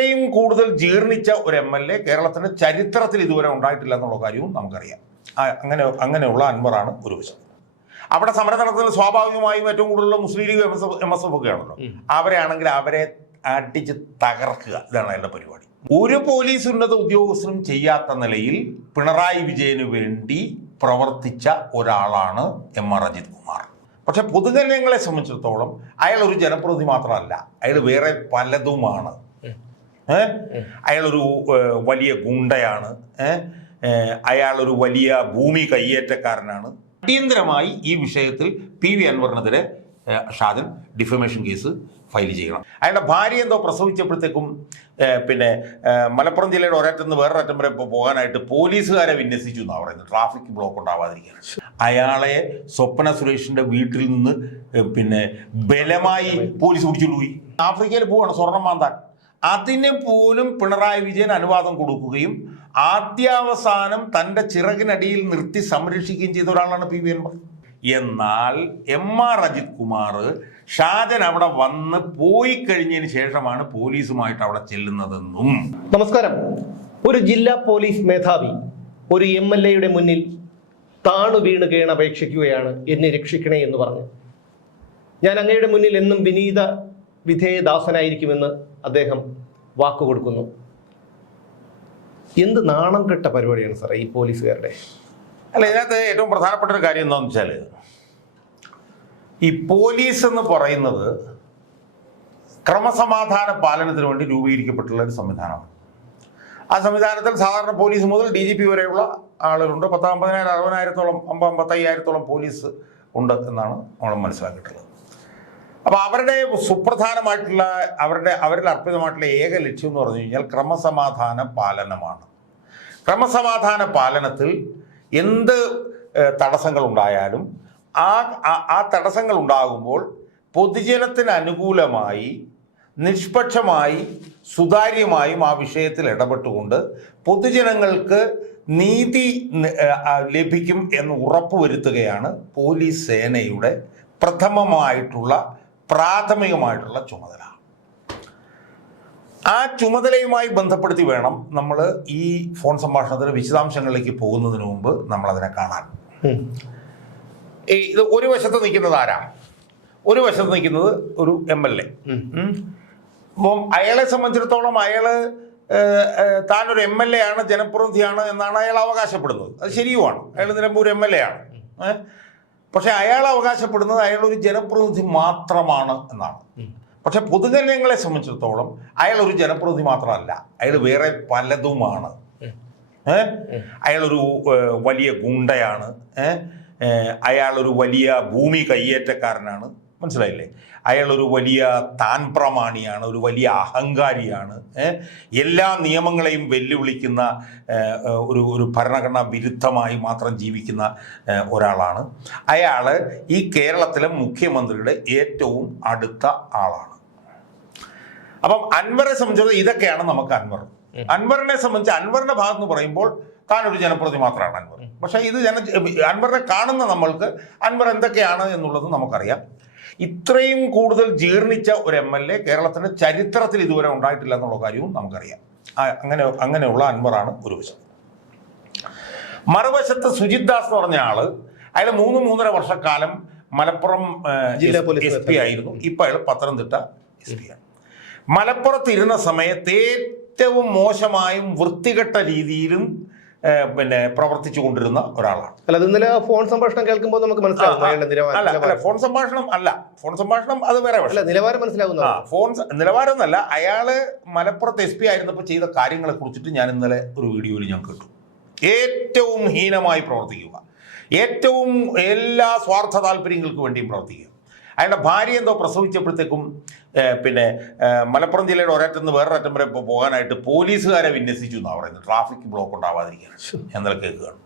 ഇത്രയും കൂടുതൽ ജീർണിച്ച ഒരു എം എൽ എ കേരളത്തിന്റെ ചരിത്രത്തിൽ ഇതുവരെ ഉണ്ടായിട്ടില്ല എന്നുള്ള കാര്യവും നമുക്കറിയാം. അങ്ങനെ അങ്ങനെയുള്ള അൻവറാണ് ഒരു വശം അവിടെ സമരം നടത്തുന്ന സ്വാഭാവികമായും ഏറ്റവും കൂടുതലുള്ള Muslim League M S M S F ഒക്കെയാണല്ലോ അവരാണെങ്കിൽ അവരെയാണെങ്കിൽ അവരെ അടിച്ച് തകർക്കുക. ഇതാണ് അയാളുടെ പരിപാടി. ഒരു പോലീസ് ഉന്നത ഉദ്യോഗസ്ഥനും ചെയ്യാത്ത നിലയിൽ പിണറായി വിജയന് വേണ്ടി പ്രവർത്തിച്ച ഒരാളാണ് എം ആർ അജിത് കുമാർ. പക്ഷെ പൊതുജനങ്ങളെ സംബന്ധിച്ചിടത്തോളം അയാൾ ഒരു ജനപ്രതിനിധി മാത്രമല്ല. അയാൾ വേറെ പലതുമാണ്? അയാളൊരു വലിയ ഗുണ്ടയാണ്. അയാളൊരു വലിയ ഭൂമി കയ്യേറ്റക്കാരനാണ്. അടിയന്തരമായി ഈ വിഷയത്തിൽ പി വി അൻവറിനെതിരെ ഷാദൻ ഡിഫമേഷൻ കേസ് ഫയൽ ചെയ്യണം. അയാളുടെ ഭാര്യ എന്തോ പ്രസവിച്ചപ്പോഴത്തേക്കും പിന്നെ മലപ്പുറം ജില്ലയുടെ ഒരറ്റത്ത് നിന്ന് വേറൊരു അറ്റം വരെ പോകാനായിട്ട് പോലീസുകാരെ വിന്യസിച്ചു എന്നാണ് പറയുന്നത്. ട്രാഫിക് ബ്ലോക്ക് ഉണ്ടാവാതിരിക്കാൻ. അയാളെ സ്വപ്ന സുരേഷിന്റെ വീട്ടിൽ നിന്ന് പിന്നെ ബലമായി പോലീസ് പിടിച്ചുകൊണ്ടുപോയി ആഫ്രിക്കയിൽ പോവാണ് സ്വർണം മാന്താൻ അതിന് പോലും പിണറായി വിജയൻ അനുവാദം കൊടുക്കുകയും ആദ്യാവസാനം തന്റെ ചിറകിനടിയിൽ നിർത്തി സംരക്ഷിക്കുകയും ചെയ്ത ഒരാളാണ് പി വി എന്നാൽ എം ആർ അജിത് കുമാർ ഷാജൻ അവിടെ വന്ന് പോയി കഴിഞ്ഞതിന് ശേഷമാണ് പോലീസുമായിട്ട് അവിടെ ചെല്ലുന്നതെന്നും. നമസ്കാരം. ഒരു ജില്ലാ പോലീസ് മേധാവി ഒരു എം എൽ എയുടെ മുന്നിൽ താണു വീണ് കേണപേക്ഷിക്കുകയാണ് എന്നെ രക്ഷിക്കണേ എന്ന് പറഞ്ഞു. ഞാൻ അങ്ങയുടെ മുന്നിൽ എന്നും വിനീത വിധേയദാസനായിരിക്കുമെന്ന് അദ്ദേഹം വാക്കുകൊടുക്കുന്നു എന്ത് നാണം കെട്ട പരിപാടിയാണ് സാറേ ഈ പോലീസുകാരുടെ? അല്ല ഇതിനകത്ത് ഏറ്റവും പ്രധാനപ്പെട്ട ഒരു കാര്യം എന്താണെന്ന് വെച്ചാൽ ഈ പോലീസ് എന്ന് പറയുന്നത് ക്രമസമാധാന പാലനത്തിന് വേണ്ടി രൂപീകരിക്കപ്പെട്ടുള്ള ഒരു സംവിധാനമാണ്. ആ സംവിധാനത്തിൽ സാധാരണ പോലീസ് മുതൽ ഡി ജി പി വരെയുള്ള ആളുകളുണ്ട്. പത്ത് അമ്പതിനായിരം അറുപതിനായിരത്തോളം അമ്പ അമ്പത്തയ്യായിരത്തോളം പോലീസ് ഉണ്ട് എന്നാണ് നമ്മൾ മനസ്സിലാക്കിയിട്ടുള്ളത്. അപ്പോൾ അവരുടെ സുപ്രധാനമായിട്ടുള്ള അവരുടെ അവരിൽ അർപ്പിതമായിട്ടുള്ള ഏക ലക്ഷ്യം എന്ന് പറഞ്ഞു കഴിഞ്ഞാൽ ക്രമസമാധാന പാലനമാണ്. ക്രമസമാധാന പാലനത്തിൽ എന്ത് തടസ്സങ്ങൾ ഉണ്ടായാലും ആ ആ- തടസ്സങ്ങൾ ഉണ്ടാകുമ്പോൾ പൊതുജനത്തിന് അനുകൂലമായി നിഷ്പക്ഷമായി സുതാര്യമായും ആ വിഷയത്തിൽ ഇടപെട്ടുകൊണ്ട് പൊതുജനങ്ങൾക്ക് നീതി ലഭിക്കും എന്ന് ഉറപ്പുവരുത്തുകയാണ് പോലീസ് സേനയുടെ പ്രഥമമായിട്ടുള്ള പ്രാഥമികമായിട്ടുള്ള ചുമതല. ആ ചുമതലയുമായി ബന്ധപ്പെടുത്തി വേണം നമ്മൾ ഈ ഫോൺ സംഭാഷണത്തിന് വിശദാംശങ്ങളിലേക്ക് പോകുന്നതിന് മുമ്പ് നമ്മൾ അതിനെ കാണാൻ ഇത് ഒരു വശത്ത് നിൽക്കുന്നത് ആരാ? ഒരു വശത്ത് നിൽക്കുന്നത് ഒരു എം എൽ എ. അപ്പം അയാളെ സംബന്ധിച്ചിടത്തോളം അയാൾ താനൊരു എം എൽ എ ആണ് ജനപ്രതിനിധിയാണ് എന്നാണ് അയാൾ അവകാശപ്പെടുന്നത്. അത് ശരിയുമാണ്. അയാൾ നിലമ്പൂർ എം എൽ എ ആണ്? പക്ഷെ അയാൾ അവകാശപ്പെടുന്നത് അയാൾ ഒരു ജനപ്രതിനിധി മാത്രമാണ് എന്നാണ്. പക്ഷെ പൊതുജനങ്ങളെ സംബന്ധിച്ചിടത്തോളം അയാൾ ഒരു ജനപ്രതിനിധി മാത്രമല്ല. അയാൾ വേറെ പലതുമാണ്? അയാളൊരു വലിയ ഗുണ്ടയാണ്. അയാളൊരു വലിയ ഭൂമി കയ്യേറ്റക്കാരനാണ്. മനസ്സിലായില്ലേ? ഒരു വലിയ താൻ പ്രമാണിയാണ് ഒരു വലിയ അഹങ്കാരിയാണ് എല്ലാ നിയമങ്ങളെയും വെല്ലുവിളിക്കുന്ന ഒരു ഒരു ഭരണഘടനാ വിരുദ്ധമായി മാത്രം ജീവിക്കുന്ന ഒരാളാണ്. അയാൾ ഈ കേരളത്തിലെ മുഖ്യമന്ത്രിയുടെ ഏറ്റവും അടുത്ത ആളാണ്. അപ്പം അൻവറെ സംബന്ധിച്ചിടത്തോളം ഇതൊക്കെയാണ് നമുക്ക് അൻവർ. അൻവറിനെ സംബന്ധിച്ച് അൻവറിന്റെ ഭാഗത്ത് എന്ന് പറയുമ്പോൾ താനൊരു ജനപ്രതി മാത്രമാണ് അൻവർ. പക്ഷേ ഇത് ജന അൻവറിനെ കാണുന്ന നമ്മൾക്ക് അൻവർ എന്തൊക്കെയാണ് എന്നുള്ളത് നമുക്കറിയാം. ഇത്രയും കൂടുതൽ ജീർണിച്ച ഒരു എം എൽ എ കേരളത്തിന്റെ ചരിത്രത്തിൽ ഇതുവരെ ഉണ്ടായിട്ടില്ല എന്നുള്ള കാര്യവും നമുക്കറിയാം. അങ്ങനെ അങ്ങനെയുള്ള അൻവറാണ് ഒരു വശം. മറുവശത്ത് സുജിത് ദാസ് എന്ന് പറഞ്ഞ ആൾ അയാൾ മൂന്ന് മൂന്നര വർഷക്കാലം മലപ്പുറം ജില്ലാ പോലീസ് എസ് പി ആയിരുന്നു. ഇപ്പൊ അയാൾ പത്തനംതിട്ട എസ് പി ആണ്. മലപ്പുറത്ത് ഇരുന്ന സമയത്ത് ഏറ്റവും മോശമായും വൃത്തികെട്ട രീതിയിലും പിന്നെ പ്രവർത്തിച്ചു കൊണ്ടിരുന്ന ഒരാളാണ്. അല്ല ഇന്നലെ ഫോൺ സംഭാഷണം കേൾക്കുമ്പോൾ നമുക്ക് മനസ്സിലാവും. ഫോൺ സംഭാഷണം അല്ല. ഫോൺ സംഭാഷണം അത് വേറെ നിലവാരം മനസ്സിലാവുന്ന ഫോൺ നിലവാരം നിലവാരമൊന്നല്ല അയാൾ മലപ്പുറത്ത് എസ് പി ആയിരുന്നപ്പോൾ ചെയ്ത കാര്യങ്ങളെ കുറിച്ചിട്ട് ഞാൻ ഇന്നലെ ഒരു വീഡിയോയിൽ ഞാൻ കേട്ടു. ഏറ്റവും ഹീനമായി പ്രവർത്തിക്കുക. ഏറ്റവും എല്ലാ സ്വാർത്ഥ താല്പര്യങ്ങൾക്ക് വേണ്ടിയും പ്രവർത്തിക്കുക. അയാളുടെ ഭാര്യ എന്തോ പ്രസവിച്ചപ്പോഴത്തേക്കും പിന്നെ മലപ്പുറം ജില്ലയുടെ ഒരറ്റത്ത് നിന്ന് വേറൊരു അറ്റം വരെ ഇപ്പോൾ പോകാനായിട്ട് പോലീസുകാരെ വിന്യസിച്ചു എന്നാണ് പറയുന്നത്. ട്രാഫിക് ബ്ലോക്ക് ഉണ്ടാവാതിരിക്കാൻ. എന്നാൽ കേൾക്കുകയാണ്.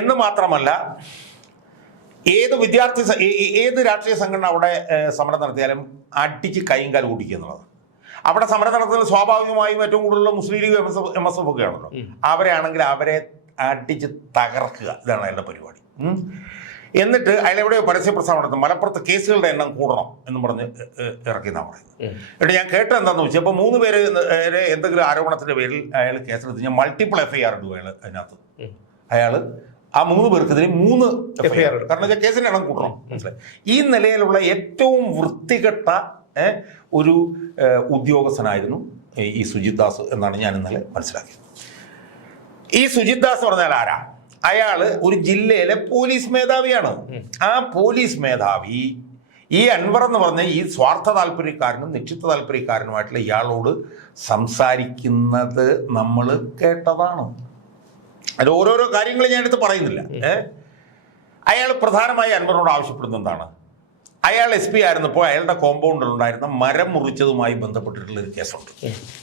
എന്ന് മാത്രമല്ല ഏത് വിദ്യാർത്ഥി ഏത് രാഷ്ട്രീയ സംഘടന അവിടെ സമരം നടത്തിയാലും അടിച്ച് കൈയും കാലും ഓടിക്കുക എന്നുള്ളത്. അവിടെ സമരം നടത്തുന്നത് സ്വാഭാവികമായും ഏറ്റവും കൂടുതലുള്ള Muslim League M S F M S F ഒക്കെ ആണല്ലോ. അവരെയാണെങ്കിൽ അവരെ അടിച്ച് തകർക്കുക. ഇതാണ് അയാളുടെ പരിപാടി. എന്നിട്ട് അയാൾ എവിടെയോ പരസ്യ പ്രസ്താവന നടത്തും മലപ്പുറത്ത് കേസുകളുടെ എണ്ണം കൂടണം എന്ന് പറഞ്ഞ് ഇറക്കിയെന്നാണ് പറയുന്നത്. എന്നിട്ട് ഞാൻ കേട്ട എന്താണെന്ന് വെച്ചാൽ ഇപ്പോൾ മൂന്ന് പേര് എന്തെങ്കിലും ആരോപണത്തിന്റെ പേരിൽ അയാൾ കേസെടുത്ത് ഞാൻ മൾട്ടിപ്പിൾ എഫ് ഐ ആർ ഇടും അയാൾ അതിനകത്ത്. അയാൾ ആ മൂന്ന് പേർക്കെതിരെ മൂന്ന് എഫ് ഐ ആർ ഇടും. കാരണം വെച്ചാൽ കേസിന്റെ എണ്ണം കൂട്ടണം മനസ്സിലായി? ഈ നിലയിലുള്ള ഏറ്റവും വൃത്തികെട്ട ഒരു ഉദ്യോഗസ്ഥനായിരുന്നു ഈ- ഈ സുജിത് ദാസ് എന്നാണ് ഞാൻ ഇന്നലെ മനസ്സിലാക്കിയത്. ഈ സുജിത് ദാസ് പറഞ്ഞാൽ ആരാ? അയാൾ ഒരു ജില്ലയിലെ പോലീസ് മേധാവിയാണ്. ആ പോലീസ് മേധാവി ഈ അൻവർ എന്ന് പറഞ്ഞ ഈ സ്വാർത്ഥ താല്പര്യക്കാരനും നിക്ഷിപ്ത താല്പര്യക്കാരനുമായിട്ടുള്ള ഇയാളോട് സംസാരിക്കുന്നത് നമ്മൾ കേട്ടതാണ്. അത് ഓരോരോ കാര്യങ്ങൾ ഞാൻ എടുത്ത് പറയുന്നില്ല. അയാൾ പ്രധാനമായി അൻവറിനോട് ആവശ്യപ്പെടുന്നത് എന്താണ്? അയാൾ എസ് പി ആയിരുന്നപ്പോൾ അയാളുടെ കോമ്പൗണ്ടിൽ ഉണ്ടായിരുന്ന മരം മുറിച്ചതുമായി ബന്ധപ്പെട്ടിട്ടുള്ള ഒരു കേസുണ്ട്.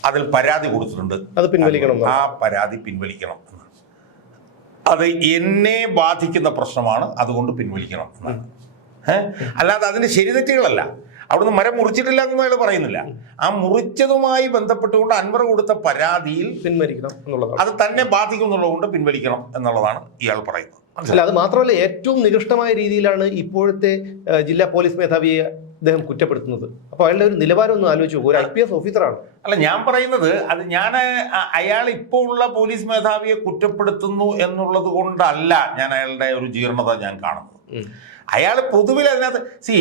അതിൽ പരാതി കൊടുത്തിട്ടുണ്ട്. അത് പിൻവലിക്കണം ആ പരാതി പിൻവലിക്കണം അത് എന്നെ ബാധിക്കുന്ന പ്രശ്നമാണ്. അതുകൊണ്ട് പിൻവലിക്കണം എന്നാണ്. ഏഹ് അല്ലാതെ അതിന്റെ ശരിതെറ്റുകളല്ല. അവിടുന്ന് മരം മുറിച്ചിട്ടില്ല എന്നൊന്നും അയാൾ പറയുന്നില്ല. ആ മുറിച്ചതുമായി ബന്ധപ്പെട്ടുകൊണ്ട് അൻവർ കൊടുത്ത പരാതിയിൽ പിൻവലിക്കണം എന്നുള്ളത് അത് തന്നെ ബാധിക്കുന്നുള്ളതുകൊണ്ട് പിൻവലിക്കണം എന്നുള്ളതാണ് ഇയാൾ പറയുന്നത്. അല്ല അത് മാത്രമല്ല ഏറ്റവും നികൃഷ്ടമായ രീതിയിലാണ് ഇപ്പോഴത്തെ ജില്ലാ പോലീസ് മേധാവിയെ അദ്ദേഹം കുറ്റപ്പെടുത്തുന്നത്. അപ്പോൾ അയാളുടെ ഒരു നിലവാരം ഒന്ന് ആലോചിച്ച് ഒരു ഐ പി എസ് ഓഫീസറാണ്. അല്ല ഞാൻ പറയുന്നത് അത് ഞാൻ അയാൾ ഇപ്പോൾ ഉള്ള പോലീസ് മേധാവിയെ കുറ്റപ്പെടുത്തുന്നു എന്നുള്ളത് കൊണ്ടല്ല ഞാൻ അയാളുടെ ഒരു ജീർണത ഞാൻ കാണുന്നത്. അയാൾ പൊതുവിൽ അതിനകത്ത് സി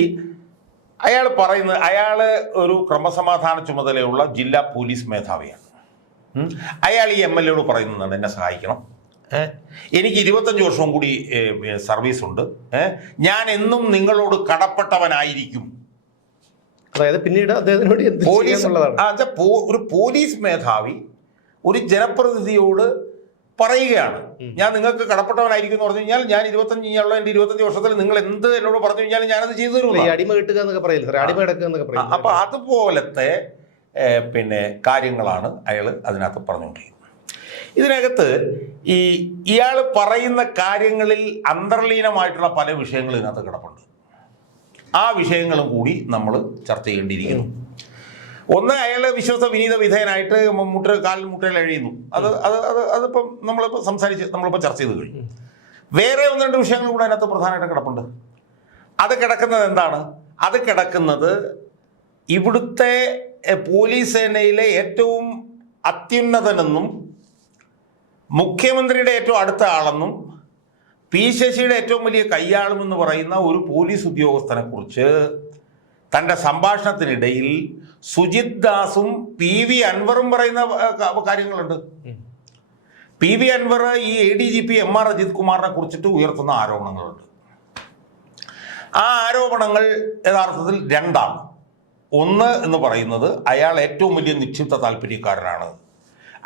അയാൾ പറയുന്നത് അയാൾ ഒരു ക്രമസമാധാന ചുമതലയുള്ള ജില്ലാ പോലീസ് മേധാവിയാണ്. അയാൾ ഈ എം എൽ എയോട് പറയുന്നതാണ് എന്നെ സഹായിക്കണം? എനിക്ക് ഇരുപത്തഞ്ച് വർഷവും കൂടി സർവീസ് ഉണ്ട്? ഞാൻ എന്നും നിങ്ങളോട് കടപ്പെട്ടവനായിരിക്കും. അതായത് പിന്നീട് അദ്ദേഹത്തിനോട് പോലീസ് ഒരു പോലീസ് മേധാവി ഒരു ജനപ്രതിനിധിയോട് പറയുകയാണ്. ഞാൻ നിങ്ങൾക്ക് കടപ്പെട്ടവനായിരിക്കും എന്ന് പറഞ്ഞു കഴിഞ്ഞാൽ ഞാൻ ഇരുപത്തഞ്ച് കഴിഞ്ഞുള്ള എന്റെ ഇരുപത്തഞ്ച് വർഷത്തിൽ നിങ്ങൾ എന്ത് എന്നോട് പറഞ്ഞു കഴിഞ്ഞാൽ ഞാനത് ചെയ്തു തരുന്നു അടിമ കിട്ടുക എന്നൊക്കെ പറയില്ല സാർ അടിമ കിടക്കുക എന്നൊക്കെ പറയും അപ്പൊ അതുപോലത്തെ പിന്നെ കാര്യങ്ങളാണ് അയാൾ അതിനകത്ത് പറഞ്ഞുകൊണ്ടിരിക്കുന്നത്. ഇതിനകത്ത് ഈ ഇയാൾ പറയുന്ന കാര്യങ്ങളിൽ അന്തർലീനമായിട്ടുള്ള പല വിഷയങ്ങളും ഇതിനകത്ത് കിടപ്പുണ്ട്. ആ വിഷയങ്ങളും കൂടി നമ്മൾ ചർച്ച ചെയ്യേണ്ടിയിരിക്കുന്നു. ഒന്ന് അയാളെ വിശ്വാസ വിനീത വിധേയനായിട്ട് മുട്ട കാലിൽ മുട്ടയിൽ എഴിയുന്നു അത് അത് അത് അതിപ്പം നമ്മളിപ്പോൾ സംസാരിച്ച് നമ്മളിപ്പോൾ ചർച്ച ചെയ്ത് കഴിഞ്ഞു. വേറെ ഒന്ന് രണ്ട് വിഷയങ്ങൾ കൂടെ അതിനകത്ത് പ്രധാനമായിട്ട് കിടപ്പുണ്ട്. അത് കിടക്കുന്നത് എന്താണ്? അത് കിടക്കുന്നത് ഇവിടുത്തെ പോലീസ് സേനയിലെ ഏറ്റവും അത്യുന്നതനെന്നും മുഖ്യമന്ത്രിയുടെ ഏറ്റവും അടുത്ത ആളെന്നും പി ശശിയുടെ ഏറ്റവും വലിയ കയ്യാളുമെന്ന് പറയുന്ന ഒരു പോലീസ് ഉദ്യോഗസ്ഥനെ കുറിച്ച് തന്റെ സംഭാഷണത്തിനിടയിൽ സുജിത് ദാസും പി വി അൻവറും പറയുന്ന കാര്യങ്ങളുണ്ട്. പി വി അൻവർ ഈ A D G P M R Ajith കുമാറിനെ കുറിച്ചിട്ട് ഉയർത്തുന്ന ആരോപണങ്ങളുണ്ട്. ആ ആരോപണങ്ങൾ യഥാർത്ഥത്തിൽ രണ്ടാണ്. ഒന്ന് എന്ന് പറയുന്നത് അയാൾ ഏറ്റവും വലിയ നിക്ഷിപ്ത താല്പര്യക്കാരനാണ്.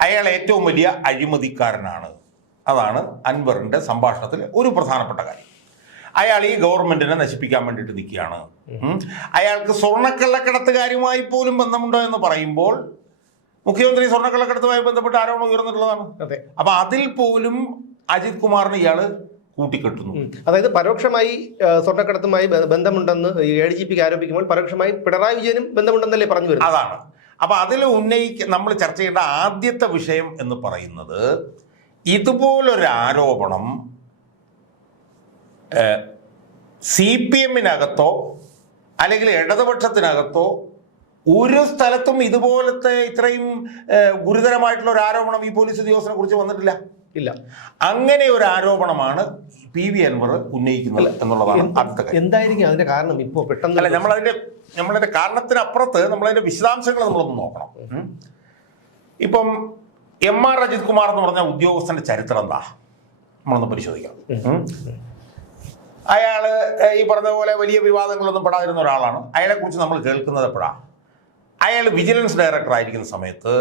അയാൾ ഏറ്റവും വലിയ അഴിമതിക്കാരനാണ്. അതാണ് അൻവറിന്റെ സംഭാഷണത്തിൽ ഒരു പ്രധാനപ്പെട്ട കാര്യം. അയാൾ ഈ ഗവൺമെന്റിനെ നശിപ്പിക്കാൻ വേണ്ടിയിട്ട് നിൽക്കുകയാണ്. അയാൾക്ക് സ്വർണക്കള്ളക്കടത്തുകാരുമായി പോലും ബന്ധമുണ്ടോ എന്ന് പറയുമ്പോൾ മുഖ്യമന്ത്രി സ്വർണക്കള്ളക്കടത്തുമായി ബന്ധപ്പെട്ട് ആരോപണം ഉയർന്നിട്ടുള്ളതാണ്. അതെ. അപ്പൊ അതിൽ പോലും അജിത് കുമാറിന് ഇയാൾ കൂട്ടിക്കെട്ടുന്നു. അതായത് പരോക്ഷമായി സ്വർണക്കടത്തുമായി ബന്ധമുണ്ടെന്ന് എ ഡി ജി പിക്ക് ആരോപിക്കുമ്പോൾ പരോക്ഷമായി പിണറായി വിജയനും ബന്ധമുണ്ടെന്നല്ലേ പറഞ്ഞു വരുന്നത്? അതാണ്. അപ്പൊ അതിൽ ഉന്നയിക്ക നമ്മൾ ചർച്ച ചെയ്യേണ്ട ആദ്യത്തെ വിഷയം എന്ന് പറയുന്നത് ഇതുപോലൊരു ആരോപണം സി പി എമ്മിനകത്തോ അല്ലെങ്കിൽ ഇടതുപക്ഷത്തിനകത്തോ ഒരു സ്ഥലത്തും ഇതുപോലത്തെ ഇത്രയും ഗുരുതരമായിട്ടുള്ള ഒരു ആരോപണം ഈ പോലീസ് ഉദ്യോഗസ്ഥനെ കുറിച്ച് വന്നിട്ടില്ല? ഇല്ല. അങ്ങനെ ഒരു ആരോപണമാണ് പി വി അൻവർ ഉന്നയിക്കുന്നത് എന്നുള്ളതാണ് ആദ്യത്തെ എന്തായിരിക്കും അതിന്റെ കാരണം ഇപ്പോ പെട്ടെന്ന് അല്ല നമ്മളതിന്റെ നമ്മളതിന്റെ കാരണത്തിനപ്പുറത്ത് നമ്മളതിന്റെ വിശദാംശങ്ങൾ നമ്മളൊന്ന് നോക്കണം. ഇപ്പം എം ആർ അജിത് കുമാർ എന്ന് പറഞ്ഞ ഉദ്യോഗസ്ഥന്റെ ചരിത്രം എന്താ? നമ്മളൊന്ന് പരിശോധിക്കാം. അയാൾ ഈ പറഞ്ഞ പോലെ വലിയ വിവാദങ്ങളൊന്നും പെടാതിരുന്ന ഒരാളാണ്. അയാളെ കുറിച്ച് നമ്മൾ കേൾക്കുന്നത് എപ്പോഴാണ് അയാൾ വിജിലൻസ് ഡയറക്ടർ ആയിരിക്കുന്ന സമയത്ത്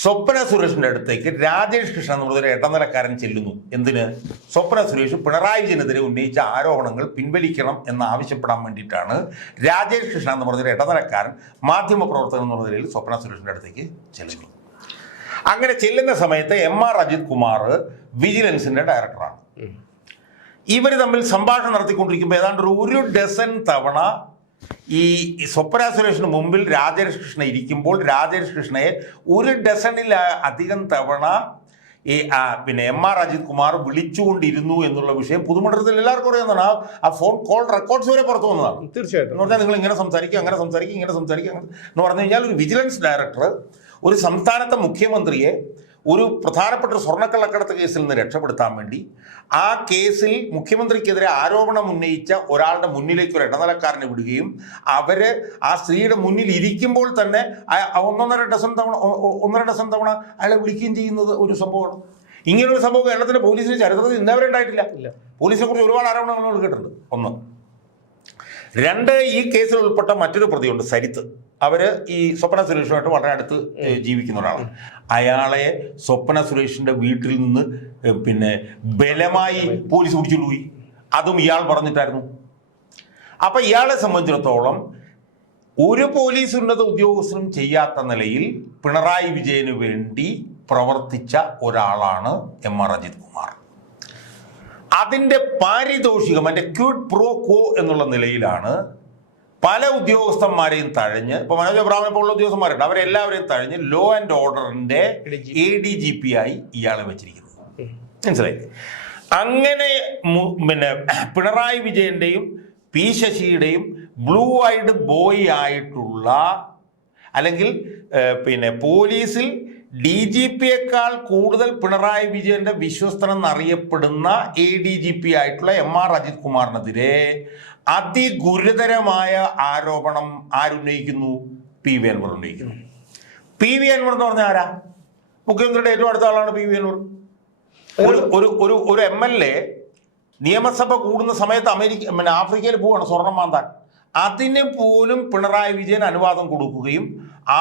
സ്വപ്ന സുരേഷിന്റെ അടുത്തേക്ക് രാജേഷ് കൃഷ്ണൻ എന്ന് പറഞ്ഞൊരു ഇടനിലക്കാരൻ ചെല്ലുന്നു. എന്തിന്? സ്വപ്ന സുരേഷ് പിണറായി വിജയനെതിരെ ഉന്നയിച്ച ആരോപണങ്ങൾ പിൻവലിക്കണം എന്ന് ആവശ്യപ്പെടാൻ വേണ്ടിയിട്ടാണ് രാജേഷ് കൃഷ്ണൻ എന്ന് പറഞ്ഞൊരു ഇടനിലക്കാരൻ മാധ്യമപ്രവർത്തകൻ എന്നുള്ള നിലയിൽ സ്വപ്ന സുരേഷിന്റെ അടുത്തേക്ക് ചെല്ലുന്നു അങ്ങനെ ചെല്ലുന്ന സമയത്ത് എം ആർ അജിത് കുമാർ വിജിലൻസിന്റെ ഡയറക്ടറാണ്. ഇവർ തമ്മിൽ സംഭാഷണം നടത്തിക്കൊണ്ടിരിക്കുമ്പോൾ ഏതാണ്ട് ഒരു ഡസൻ തവണ ഈ സ്വപ്ന സുരേഷിന് മുമ്പിൽ രാജേഷ് കൃഷ്ണ ഇരിക്കുമ്പോൾ രാജേഷ് കൃഷ്ണയെ ഒരു ഡസണിൽ അധികം തവണ ഈ പിന്നെ എം ആർ അജിത് കുമാർ വിളിച്ചുകൊണ്ടിരുന്നു എന്നുള്ള വിഷയം പുതുമണ്ഡലത്തിൽ എല്ലാവർക്കും അറിയാവുന്നതാണ്. ആ- ആ ഫോൺ കോൾ റെക്കോർഡ്സ് വരെ പുറത്തു വന്നതാണ്. തീർച്ചയായിട്ടും. എന്ന് പറഞ്ഞാൽ നിങ്ങൾ ഇങ്ങനെ സംസാരിക്കും അങ്ങനെ സംസാരിക്കും ഇങ്ങനെ സംസാരിക്കും എന്ന് പറഞ്ഞു കഴിഞ്ഞാൽ ഒരു വിജിലൻസ് ഡയറക്ടർ ഒരു സംസ്ഥാനത്തെ മുഖ്യമന്ത്രിയെ ഒരു പ്രധാനപ്പെട്ട ഒരു സ്വർണക്കള്ളക്കടത്ത് കേസിൽ നിന്ന് രക്ഷപ്പെടുത്താൻ വേണ്ടി ആ കേസിൽ മുഖ്യമന്ത്രിക്കെതിരെ ആരോപണം ഉന്നയിച്ച ഒരാളുടെ മുന്നിലേക്ക് ഒരു ഇടനിലക്കാരനെ വിടുകയും അവർ ആ സ്ത്രീയുടെ മുന്നിൽ ഇരിക്കുമ്പോൾ തന്നെ ഒന്നൊന്നര ഡസൺ തവണ ഒന്നര ഡസൺ തവണ അയാളെ വിളിക്കുകയും ചെയ്യുന്നത് ഒരു സംഭവമാണ്. ഇങ്ങനൊരു സംഭവം കേരളത്തിന്റെ പോലീസിന് ചരിത്രത്തിൽ ഇന്നവരുണ്ടായിട്ടില്ല പോലീസിനെ കുറിച്ച് ഒരുപാട് ആരോപണങ്ങൾ കേട്ടിട്ടുണ്ട്. ഒന്ന് രണ്ട് ഈ കേസിൽ ഉൾപ്പെട്ട മറ്റൊരു പ്രതിയുണ്ട് സരിത്ത്. അവർ ഈ സ്വപ്ന സുരേഷുമായിട്ട് വളരെ അടുത്ത് ജീവിക്കുന്ന ഒരാളാണ്. അയാളെ സ്വപ്ന സുരേഷിന്റെ വീട്ടിൽ നിന്ന് പിന്നെ ബലമായി പോലീസ് പിടിച്ചുകൊണ്ട് പോയി. അതും ഇയാൾ പറഞ്ഞിട്ടായിരുന്നു. അപ്പൊ ഇയാളെ സംബന്ധിച്ചിടത്തോളം ഒരു പോലീസ് ഉന്നത ഉദ്യോഗസ്ഥനും ചെയ്യാത്ത നിലയിൽ പിണറായി വിജയന് വേണ്ടി പ്രവർത്തിച്ച ഒരാളാണ് എം ആർ അജിത് കുമാർ. അതിന്റെ പാരിതോഷികം അതിന്റെ ക്യൂട്ട് പ്രോ കോ എന്നുള്ള നിലയിലാണ് പല ഉദ്യോഗസ്ഥന്മാരെയും തഴഞ്ഞ് ഇപ്പൊ മനോജ് അബ്രാമിനെ പോലുള്ള ഉദ്യോഗസ്ഥന്മാരുണ്ട്. അവരെല്ലാവരെയും തഴഞ്ഞ് ലോ ആൻഡ് ഓർഡറിന്റെ എ ഡി ജി പി ആയി ഇയാളെ വെച്ചിരിക്കുന്നത് മനസ്സിലായി? അങ്ങനെ പിന്നെ പിണറായി വിജയന്റെയും പി ശശിയുടെയും ബ്ലൂ ഐഡ് ബോയ് ആയിട്ടുള്ള അല്ലെങ്കിൽ പിന്നെ പോലീസിൽ ഡി ജി പിയേക്കാൾ കൂടുതൽ പിണറായി വിജയന്റെ വിശ്വസ്തനെന്നറിയപ്പെടുന്ന എ ഡി ജി പി ആയിട്ടുള്ള എം ആർ അജിത് കുമാറിനെതിരെ അതിഗുരുതരമായ ആരോപണം ആരുന്നയിക്കുന്നു? പി വി അൻവർ ഉന്നയിക്കുന്നു. പി വി അൻവർ എന്ന് പറഞ്ഞ ആരാ? മുഖ്യമന്ത്രിയുടെ ഏറ്റവും അടുത്ത ആളാണ് പി വി അൻവർ. ഒരു ഒരു ഒരു ഒരു എം എൽ എ നിയമസഭ കൂടുന്ന സമയത്ത് അമേരിക്ക പിന്നെ ആഫ്രിക്കയിൽ പോവാണ് സ്വർണം മാന്താൻ അതിന് പോലും പിണറായി വിജയൻ അനുവാദം കൊടുക്കുകയും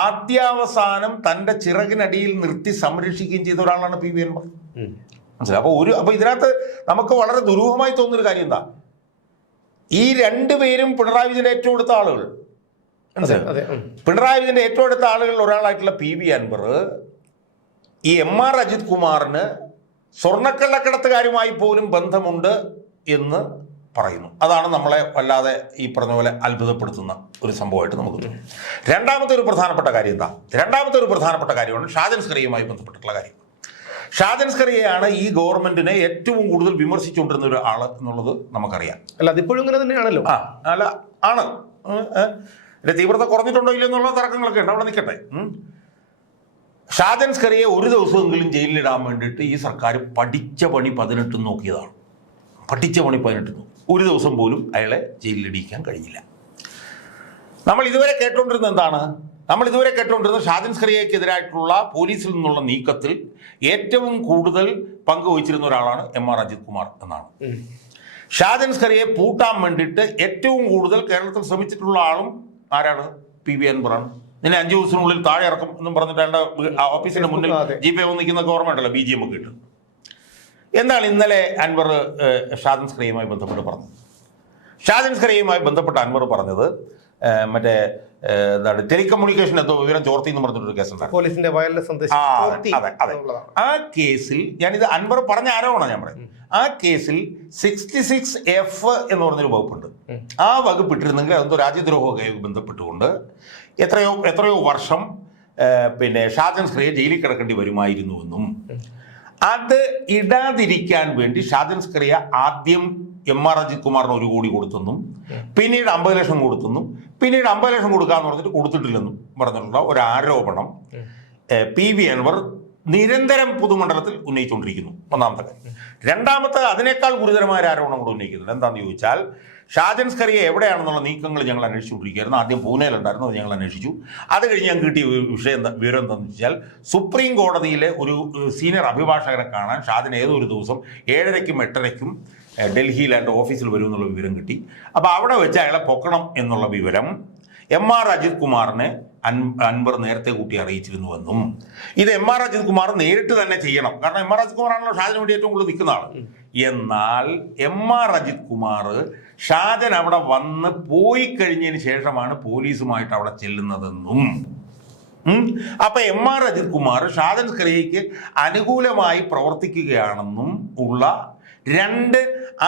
ആദ്യാവസാനം തന്റെ ചിറകിനടിയിൽ നിർത്തി സംരക്ഷിക്കുകയും ചെയ്ത ഒരാളാണ് പി വി അൻവർ. മനസ്സിലായി? അപ്പൊ ഒരു അപ്പോൾ ഇതിനകത്ത് നമുക്ക് വളരെ ദുരൂഹമായി തോന്നുന്നൊരു കാര്യം എന്താ? ഈ രണ്ടുപേരും പിണറായി വിജയന്റെ ഏറ്റവും അടുത്ത ആളുകൾ. പിണറായി വിജയന്റെ ഏറ്റവും അടുത്ത ആളുകളിൽ ഒരാളായിട്ടുള്ള പി വി അൻവർ ഈ എം ആർ അജിത് കുമാറിന് സ്വർണക്കള്ളക്കടത്തുകാരുമായി പോലും ബന്ധമുണ്ട് എന്ന് പറയുന്നു. അതാണ് നമ്മളെ വല്ലാതെ ഈ പറഞ്ഞ പോലെ അത്ഭുതപ്പെടുത്തുന്ന ഒരു സംഭവമായിട്ട് നമുക്ക് തോന്നും രണ്ടാമത്തെ ഒരു പ്രധാനപ്പെട്ട കാര്യം എന്താ? രണ്ടാമത്തെ ഒരു പ്രധാനപ്പെട്ട കാര്യമാണ് ഷാജൻ സ്ക്രീയുമായി ബന്ധപ്പെട്ടിട്ടുള്ള കാര്യം. ഷാജൻ സ്കറിയയാണ് ഈ ഗവൺമെന്റിനെ ഏറ്റവും കൂടുതൽ വിമർശിച്ചുകൊണ്ടിരുന്ന ഒരു ആൾ എന്നുള്ളത് നമുക്കറിയാം. അല്ല അതിപ്പോഴും ഇങ്ങനെ തന്നെയാണല്ലോ? ആ അല്ല ആണ്. ഇതിന്റെ തീവ്രത കുറഞ്ഞിട്ടുണ്ടോ ഇല്ലയോ എന്നുള്ള തർക്കങ്ങളൊക്കെ ഉണ്ട്. അവിടെ നിൽക്കട്ടെ. ഷാജൻസ്കറിയെ ഷാജൻ സ്കറിയെ ഒരു ദിവസമെങ്കിലും ജയിലിലിടാൻ വേണ്ടിയിട്ട് ഈ സർക്കാർ പഠിച്ച പണി പതിനെട്ട് നോക്കിയതാണ്. പഠിച്ച പണി പതിനെട്ട് ഒരു ദിവസം പോലും അയാളെ ജയിലിലിടിക്കാൻ കഴിഞ്ഞില്ല. നമ്മൾ ഇതുവരെ കേട്ടുകൊണ്ടിരുന്നത് എന്താണ്? നമ്മൾ ഇതുവരെ കേട്ടുകൊണ്ടിരുന്ന ഷാജൻ സ്ക്രിയക്കെതിരായിട്ടുള്ള പോലീസിൽ നിന്നുള്ള നീക്കത്തിൽ ഏറ്റവും കൂടുതൽ പങ്കുവഹിച്ചിരുന്ന ഒരാളാണ് എം ആർ അജിത് കുമാർ എന്നാണ്. ഷാദിൻ ഷാജൻ സ്കറിയെ പൂട്ടാൻ വേണ്ടിയിട്ട് ഏറ്റവും കൂടുതൽ കേരളത്തിൽ ശ്രമിച്ചിട്ടുള്ള ആളും ആരാണ്? പി വി അൻവറാണ്. നിന്നെ അഞ്ചു ദിവസത്തിനുള്ളിൽ താഴെ ഇറക്കും എന്നും പറഞ്ഞിട്ട് ആ ഓഫീസിന്റെ മുന്നിൽ. ജി നിൽക്കുന്ന ഓർമ്മ ഓർമ്മയുണ്ടല്ലോ ബി ജി എം ഒക്കെ ഇട്ട്. എന്താണ് ഇന്നലെ അൻവർ ഷാദിൻ സ്കറിയുമായി ബന്ധപ്പെട്ട് പറഞ്ഞു. ഷാജൻ സ്കറിയുമായി ബന്ധപ്പെട്ട് അൻവർ പറഞ്ഞത് മറ്റേ എന്താണ് ടെലികമ്മ്യൂണിക്കേഷൻ എന്തോ വിവരം ചോർത്തി എന്ന് പറഞ്ഞിട്ടൊരു കേസ് പോലീസിന്റെ വയർലെസ് സന്ദേശം അതെ, അതെ. ആ കേസിൽ ഞാനിത് അൻവർ പറഞ്ഞ ആരോപണം ഞാൻ പറയുന്നത്. ആ കേസിൽ സിക്സ്റ്റി സിക്സ് എഫ് എന്ന് പറഞ്ഞൊരു വകുപ്പുണ്ട്. ആ വകുപ്പ് ഇട്ടിരുന്നെങ്കിൽ അതെന്തോ രാജ്യദ്രോഹമൊക്കെ ബന്ധപ്പെട്ടുകൊണ്ട് എത്രയോ എത്രയോ വർഷം പിന്നെ ഷാജൻ സ്ക്രിയെ ജയിലിൽ കിടക്കേണ്ടി വരുമായിരുന്നുവെന്നും അത് ഇടാതിരിക്കാൻ വേണ്ടി ഷാജൻ സ്ക്രിയ ആദ്യം എം ആർ അജിത് കുമാറിന് ഒരു കോടി കൊടുത്തെന്നും പിന്നീട് അമ്പത് ലക്ഷം കൊടുത്തെന്നും പിന്നീട് അമ്പത് ലക്ഷം കൊടുക്കാന്ന് പറഞ്ഞിട്ട് കൊടുത്തിട്ടില്ലെന്നും പറഞ്ഞിട്ടുള്ള ഒരു ആരോപണം പി വി അൻവർ നിരന്തരം പൊതുമണ്ഡലത്തിൽ ഉന്നയിച്ചുകൊണ്ടിരിക്കുന്നു. ഒന്നാമത്തെ രണ്ടാമത്തെ അതിനേക്കാൾ ഗുരുതരമായ ആരോപണം കൂടെ ഉന്നയിക്കുന്നുണ്ട്. എന്താണെന്ന് ചോദിച്ചാൽ ഷാജൻ സ്കറിയ എവിടെയാണെന്നുള്ള നീക്കങ്ങൾ ഞങ്ങൾ അന്വേഷിച്ചുകൊണ്ടിരിക്കുകയായിരുന്നു. ആദ്യം പൂനെയിലുണ്ടായിരുന്നു അത് ഞങ്ങൾ അന്വേഷിച്ചു. അത് കഴിഞ്ഞ് ഞങ്ങൾക്ക് കിട്ടിയ വിഷയം എന്താ വിവരം എന്താണെന്ന് വെച്ചാൽ സുപ്രീം കോടതിയിലെ ഒരു സീനിയർ അഭിഭാഷകനെ കാണാൻ ഷാജൻ ഏതൊരു ദിവസം ഏഴരയ്ക്കും എട്ടരയ്ക്കും ഡൽഹിയിൽ അയാളുടെ ഓഫീസിൽ വരും എന്നുള്ള വിവരം കിട്ടി. അപ്പോൾ അവിടെ വെച്ച് അയാളെ പൊക്കണം എന്നുള്ള വിവരം എം ആർ അജിത് കുമാറിനെ അൻ അൻവർ നേരത്തെ കൂട്ടി അറിയിച്ചിരുന്നുവെന്നും ഇത് എം ആർ അജിത് കുമാർ നേരിട്ട് തന്നെ ചെയ്യണം. കാരണം എം ആർ അജിത് കുമാറാണല്ലോ ഷാജന് വേണ്ടി ഏറ്റവും കൂടുതൽ നിൽക്കുന്ന ആൾ എന്നാൽ എം ആർ അജിത് കുമാർ ഷാജൻ അവിടെ വന്ന് പോയി കഴിഞ്ഞതിന് ശേഷമാണ് പോലീസുമായിട്ട് അവിടെ ചെല്ലുന്നതെന്നും. അപ്പൊ എം ആർ അജിത് കുമാർ ഷാജൻ സ്കറിയയ്ക്ക് അനുകൂലമായി പ്രവർത്തിക്കുകയാണെന്നും ഉള്ള രണ്ട്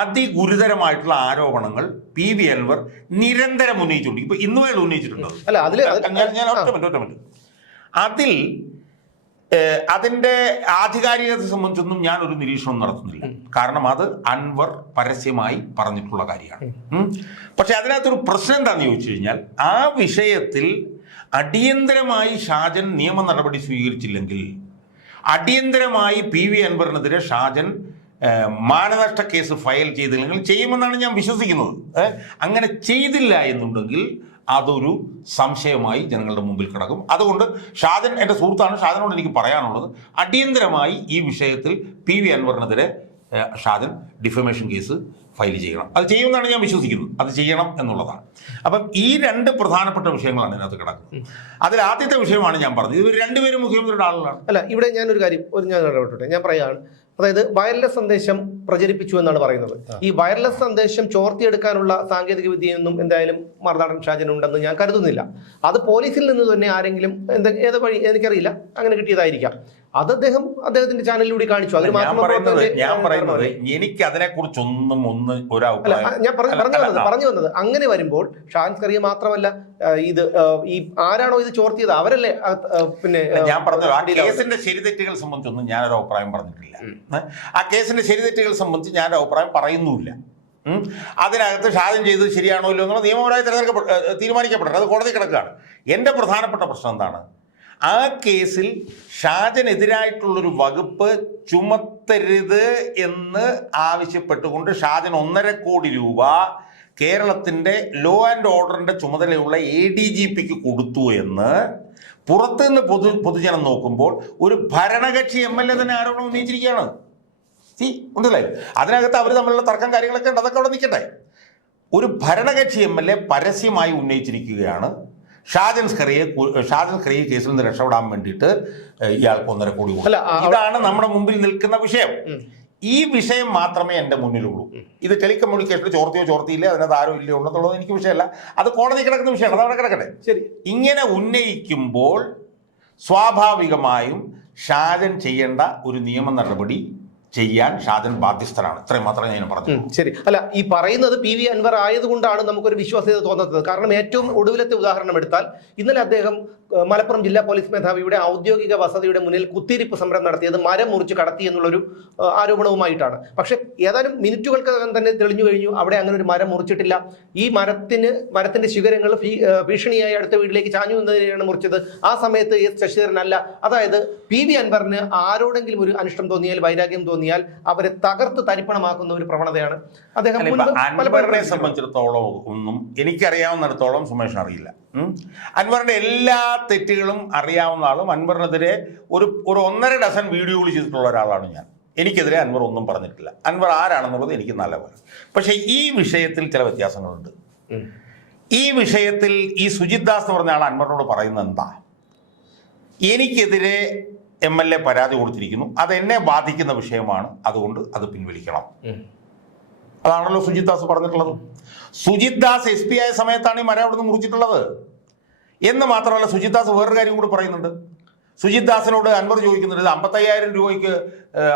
അതിഗുരുതരമായിട്ടുള്ള ആരോപണങ്ങൾ പി വി അൻവർ നിരന്തരം ഉന്നയിച്ചുകൊണ്ട് ഇപ്പൊ ഇന്ന് വേണം ഉന്നയിച്ചിട്ടുണ്ട്? അല്ല അതിൽ അത് ഞാൻ ഞാൻ ഒറ്റ മിനിറ്റ് ഒറ്റ മിനിറ്റ്. അതിൽ അതിന്റെ ആധികാരികത സംബന്ധിച്ചൊന്നും ഞാൻ ഒരു നിരീക്ഷണം നടത്തുന്നില്ല. കാരണം അത് അൻവർ പരസ്യമായി പറഞ്ഞിട്ടുള്ള കാര്യമാണ്. പക്ഷെ അതിനകത്തൊരു പ്രശ്നം എന്താണെന്ന് ചോദിച്ചു കഴിഞ്ഞാൽ ആ വിഷയത്തിൽ അടിയന്തരമായി ഷാജൻ നിയമ നടപടി സ്വീകരിച്ചില്ലെങ്കിൽ അടിയന്തരമായി പി വി അൻവറിനെതിരെ ഷാജൻ മാനനഷ്ട കേസ് ഫയൽ ചെയ്തില്ലെങ്കിൽ ചെയ്യുമെന്നാണ് ഞാൻ വിശ്വസിക്കുന്നത്. അങ്ങനെ ചെയ്തില്ല എന്നുണ്ടെങ്കിൽ അതൊരു സംശയമായി ജനങ്ങളുടെ മുമ്പിൽ കിടക്കും. അതുകൊണ്ട് ഷാദൻ എന്റെ സുഹൃത്താണ് ഷാദനോട് എനിക്ക് പറയാനുള്ളത് അടിയന്തരമായി ഈ വിഷയത്തിൽ പി വി അൻവറിനെതിരെ ഷാദൻ ഡിഫമേഷൻ കേസ് ഫയൽ ചെയ്യണം. അത് ചെയ്യുമെന്നാണ് ഞാൻ വിശ്വസിക്കുന്നത്. അത് ചെയ്യണം എന്നുള്ളതാണ്. അപ്പം ഈ രണ്ട് പ്രധാനപ്പെട്ട വിഷയങ്ങളാണ് ഇതിനകത്ത് കിടക്കുന്നത്. അതിൽ ആദ്യത്തെ വിഷയമാണ് ഞാൻ പറഞ്ഞത്. ഇവർ രണ്ടുപേരും മുഖ്യമന്ത്രിയുടെ ആളുകളാണ്. അല്ല ഇവിടെ ഞാനൊരു കാര്യം ഒരു ഞാൻ ഇടപെട്ടോട്ടെ. ഞാൻ പറയാണ് അതായത് വയർലെസ് സന്ദേശം പ്രചരിപ്പിച്ചു എന്നാണ് പറയുന്നത്. ഈ വയർലെസ് സന്ദേശം ചോർത്തിയെടുക്കാനുള്ള സാങ്കേതിക വിദ്യയൊന്നും എന്തായാലും മറുനാടൻ ഷാജൻ ഉണ്ടെന്ന് ഞാൻ കരുതുന്നില്ല. അത് പോലീസിൽ നിന്ന് തന്നെ ആരെങ്കിലും എന്ത് ഏത് വഴി എനിക്കറിയില്ല. അങ്ങനെ കിട്ടിയതായിരിക്കാം. അത് അദ്ദേഹം അദ്ദേഹത്തിന്റെ ചാനലിലൂടെ കാണിച്ചു. അതൊരു ഞാൻ പറയുന്നത് ഒന്ന് ഒരു ഞാൻ പറഞ്ഞു വന്നത് പറഞ്ഞു വന്നത്. അങ്ങനെ വരുമ്പോൾ ഷാൻസ് കറിയ മാത്രമല്ല ഇത് ഈ ആരാണോ ഇത് ചോർത്തിയത്? അവരല്ലേ പിന്നെ ഞാൻ പറഞ്ഞു ആ. കേസിന്റെ ശരിതെറ്റുകൾ സംബന്ധിച്ചൊന്നും ഞാനൊരു അഭിപ്രായം പറഞ്ഞിട്ടില്ല. ആ കേസിന്റെ ശരിതെറ്റുകൾ സംബന്ധിച്ച് ഞാൻ അഭിപ്രായം പറയുന്നുമില്ല. അതിനകത്ത് ഷാജൻ ചെയ്തത് ശരിയാണോ ഇല്ലയോ എന്നുള്ള നിയമപരമായി തിരഞ്ഞെടുക്കപ്പെട്ട തീരുമാനിക്കപ്പെടുന്നത് അത് കോടതി കിടക്കുകയാണ്. എന്റെ പ്രധാനപ്പെട്ട പ്രശ്നം എന്താണ്? ആ കേസിൽ ഷാജനെതിരായിട്ടുള്ളൊരു വകുപ്പ് ചുമത്തരുത് എന്ന് ആവശ്യപ്പെട്ടുകൊണ്ട് ഷാജൻ ഒന്നര കോടി രൂപ കേരളത്തിന്റെ ലോ ആൻഡ് ഓർഡറിന്റെ ചുമതലയുള്ള എ ഡി ജി പിക്ക് കൊടുത്തു എന്ന് പുറത്തുനിന്ന് പൊതു പൊതുജനം നോക്കുമ്പോൾ ഒരു ഭരണകക്ഷി എം എൽ എ തന്നെ ആരോപണം ഉന്നയിച്ചിരിക്കുകയാണ്. സി ഉണ്ടല്ലേ? അതിനകത്ത് അവർ തമ്മിലുള്ള തർക്കം കാര്യങ്ങളൊക്കെ ഉണ്ട്. അതൊക്കെ അവിടെ നിൽക്കട്ടെ. ഒരു ഭരണകക്ഷി എം എൽ എ പരസ്യമായി ഉന്നയിച്ചിരിക്കുകയാണ്. ഷാജൻ ഖറിയെ ഷാജൻ ഖറിയെ കേസിൽ നിന്ന് രക്ഷപ്പെടാൻ വേണ്ടിയിട്ട് ഇയാൾക്ക് ഒന്നര കോടി അല്ല, ഇതാണ് നമ്മുടെ മുമ്പിൽ നിൽക്കുന്ന വിഷയം. ഈ വിഷയം മാത്രമേ എന്റെ മുന്നിലുള്ളൂ. ഇത് ടെലികമ്മ്യൂണിക്കേഷനിൽ ചോർത്തിയോ ചോർത്തിയില്ലേ അതിനകത്ത് ആരോ ഇല്ലയോ ഉണ്ടെന്നുള്ളത് എനിക്ക് വിഷയമല്ല. അത് കോടതി കിടക്കുന്ന വിഷയമാണ്. അതവിടെ കിടക്കട്ടെ. ശരി. ഇങ്ങനെ ഉന്നയിക്കുമ്പോൾ സ്വാഭാവികമായും ഷാജൻ ചെയ്യേണ്ട ഒരു നിയമ നടപടി ചെയ്യാൻ ഷാജൻ ബാധ്യസ്ഥനാണ്. ഇത്രയും മാത്രമേ ഞാൻ പറഞ്ഞു ശരി. അല്ല ഈ പറയുന്നത് പി വി അൻവർ ആയതുകൊണ്ടാണ് നമുക്കൊരു വിശ്വാസ്യത തോന്നുന്നത് കാരണം ഏറ്റവും ഒടുവിലത്തെ ഉദാഹരണം എടുത്താൽ ഇന്നലെ അദ്ദേഹം മലപ്പുറം ജില്ലാ പോലീസ് മേധാവിയുടെ ഔദ്യോഗിക വസതിയുടെ മുന്നിൽ കുത്തിരിപ്പ് സമരം നടത്തിയത് മരം മുറിച്ച് കടത്തി എന്നുള്ളൊരു ആരോപണവുമായിട്ടാണ്. പക്ഷേ ഏതാനും മിനിറ്റുകൾക്കകം തന്നെ തെളിഞ്ഞു കഴിഞ്ഞു അവിടെ അങ്ങനെ ഒരു മരം മുറിച്ചിട്ടില്ല. ഈ മരത്തിന് മരത്തിന്റെ ശിഖരങ്ങൾ ഭീഷണിയായി അടുത്ത വീട്ടിലേക്ക് ചാഞ്ഞു എന്നതിനെയാണ് മുറിച്ചത്. ആ സമയത്ത് എസ് ശശിധരനല്ല അതായത് പി വി അൻവറിന് ആരോടെങ്കിലും ഒരു അനിഷ്ടം തോന്നിയാൽ വൈരാഗ്യം തോന്നിയാൽ അവരെ തകർത്ത് തരിപ്പണമാക്കുന്ന ഒരു പ്രവണതയാണ്. അദ്ദേഹം സംബന്ധിച്ചിടത്തോളം ഒന്നും എനിക്കറിയാവുന്നിടത്തോളം സുമേഷ് അറിയില്ല. അൻവറിന്റെ എല്ലാ തെറ്റുകളും അറിയാവുന്ന ആളും അൻവറിനെതിരെ ഒരു ഒരു ഒന്നര ഡസൻ വീഡിയോകൾ ചെയ്തിട്ടുള്ള ഒരാളാണ് ഞാൻ. എനിക്കെതിരെ അൻവർ ഒന്നും പറഞ്ഞിട്ടില്ല. അൻവർ ആരാണെന്നുള്ളത് എനിക്ക് നല്ല പോലെ പക്ഷേ ഈ വിഷയത്തിൽ ചില വ്യത്യാസങ്ങളുണ്ട്. ഈ വിഷയത്തിൽ ഈ സുജിത് ദാസ് എന്ന് പറഞ്ഞ ആൾ അൻവറിനോട് പറയുന്നത് എന്താ? എനിക്കെതിരെ എം എൽ എ പരാതി കൊടുത്തിരിക്കുന്നു. അത് എന്നെ ബാധിക്കുന്ന വിഷയമാണ്. അതുകൊണ്ട് അത് പിൻവലിക്കണം. അതാണല്ലോ സുജിത് ദാസ് പറഞ്ഞിട്ടുള്ളത്. സുജിത് ദാസ് എസ് പി ആയ സമയത്താണ് ഈ മരം അവിടുന്ന് മുറിച്ചിട്ടുള്ളത്. എന്ന് മാത്രമല്ല സുജിത് ദാസ് വേറൊരു കാര്യം കൂടി പറയുന്നുണ്ട്. സുജിത് ദാസിനോട് അൻവർ ചോദിക്കുന്നുണ്ട് ഇത് അമ്പത്തയ്യായിരം രൂപയ്ക്ക്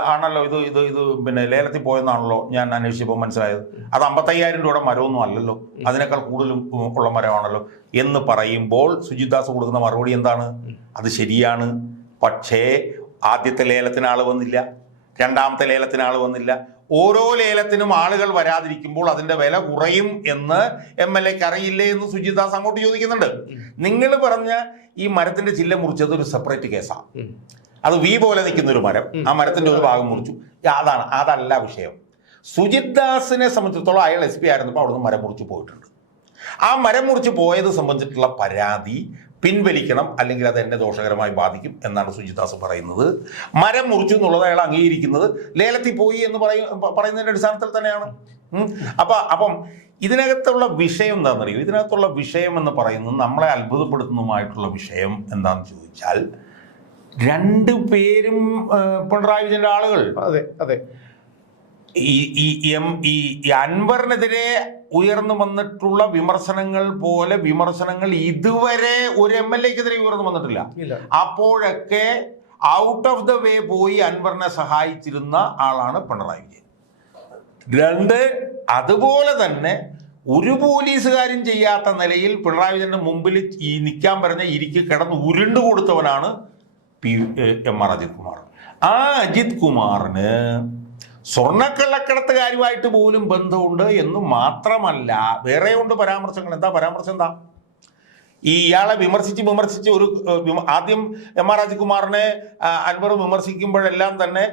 ആണല്ലോ ഇത് ഇത് ഇത് പിന്നെ ലേലത്തിൽ പോയെന്നാണല്ലോ ഞാൻ അന്വേഷിച്ചപ്പോൾ മനസ്സിലായത്. അത് അമ്പത്തയ്യായിരം രൂപയുടെ മരമൊന്നും അല്ലല്ലോ. അതിനേക്കാൾ കൂടുതലും ഉള്ള മരമാണല്ലോ. എന്ന് പറയുമ്പോൾ സുജിത് ദാസ് കൊടുക്കുന്ന മറുപടി എന്താണ്? അത് ശരിയാണ്. പക്ഷേ ആദ്യത്തെ ലേലത്തിന് ആൾ വന്നില്ല. രണ്ടാമത്തെ ലേലത്തിന് ആൾ വന്നില്ല. ഓരോ ലേലത്തിനും ആളുകൾ വരാതിരിക്കുമ്പോൾ അതിന്റെ വില കുറയും എന്ന് എം എൽ എക്ക് അറിയില്ലേ എന്ന് സുജിദാസ് അങ്ങോട്ട് ചോദിക്കുന്നുണ്ട്. നിങ്ങൾ പറഞ്ഞ ഈ മരത്തിന്റെ ചില്ല മുറിച്ചത് ഒരു സെപ്പറേറ്റ് കേസാണ്. അത് വി പോലെ നിൽക്കുന്ന ഒരു മരം. ആ മരത്തിന്റെ ഒരു ഭാഗം മുറിച്ചു. അതാണ് അതല്ല വിഷയം. സുജിത് ദാസിനെ സംബന്ധിച്ചിടത്തോളം അയാൾ എസ് പി ആയിരുന്നപ്പോൾ അവിടുന്ന് മരം മുറിച്ച് പോയിട്ടുണ്ട്. ആ മരം മുറിച്ച് പോയത് സംബന്ധിച്ചിട്ടുള്ള പരാതി പിൻവലിക്കണം അല്ലെങ്കിൽ അത് എന്നെ ദോഷകരമായി ബാധിക്കും എന്നാണ് സുജിദാസ് പറയുന്നത്. മരം മുറിച്ചു എന്നുള്ളത് അയാൾ അംഗീകരിക്കുന്നത്. ലേലത്തിൽ പോയി എന്ന് പറയും പറയുന്നതിന്റെ അടിസ്ഥാനത്തിൽ തന്നെയാണ്. അപ്പം അപ്പൊ ഇതിനകത്തുള്ള വിഷയം എന്താണെന്നറിയോ? ഇതിനകത്തുള്ള വിഷയം എന്ന് പറയുന്നത് നമ്മളെ അത്ഭുതപ്പെടുത്തുന്നതുമായിട്ടുള്ള വിഷയം എന്താണെന്ന് ചോദിച്ചാൽ രണ്ട് പേരും പിണറായി വിജയന്റെ ആളുകൾ. അതെ അതെ. ഈ ഈ എം ഈ അൻവറിനെതിരെ ഉയർന്നു വന്നിട്ടുള്ള വിമർശനങ്ങൾ പോലെ വിമർശനങ്ങൾ ഇതുവരെ ഒരു എം എൽ എക്കെതിരെ ഉയർന്നു വന്നിട്ടില്ല. അപ്പോഴൊക്കെ ഔട്ട് ഓഫ് ദ വേ പോയി അൻവറിനെ സഹായിച്ചിരുന്ന ആളാണ് പിണറായി വിജയൻ. രണ്ട് അതുപോലെ തന്നെ ഒരു പോലീസുകാരും ചെയ്യാത്ത നിലയിൽ പിണറായി വിജയന്റെ മുമ്പിൽ ഈ നിൽക്കാൻ പറഞ്ഞ ഇരിക്ക് കിടന്ന് ഉരുണ്ടു കൊടുത്തവനാണ് P M R Ajith Kumar. ആ അജിത് കുമാറിന് സ്വർണക്കള്ളക്കടത്തുകാരുമായിട്ട് പോലും ബന്ധമുണ്ട് എന്ന് മാത്രമല്ല വേറെ ഉണ്ട് പരാമർശങ്ങൾ. എന്താ പരാമർശം എന്താ? ഈ ഇയാളെ വിമർശിച്ച് വിമർശിച്ച് ഒരു ആദ്യം എം ആർ രാജകുമാറിനെ അൻവർ വിമർശിക്കുമ്പോഴെല്ലാം തന്നെ